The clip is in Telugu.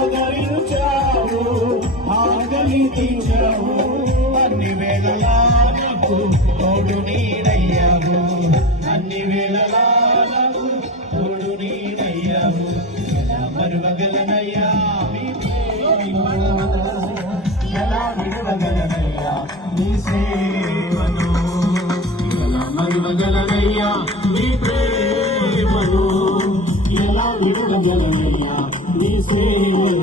ఆదరించావు, ఆగలి తీర్చావు, అన్ని వేళలా నాకు తోడు నీడయ్యావు, అన్ని వేళలా నాకు తోడు నీడయ్యావు. ఎలా మరువగలనయ్యా మీ ప్రేమను, ఎలా విడవగలనయ్యా నీ సేవను, ఎలా మరువగలనయ్యా నీ ప్రేమను, ఎలా విడవగలనయ్యా నీ సేవను.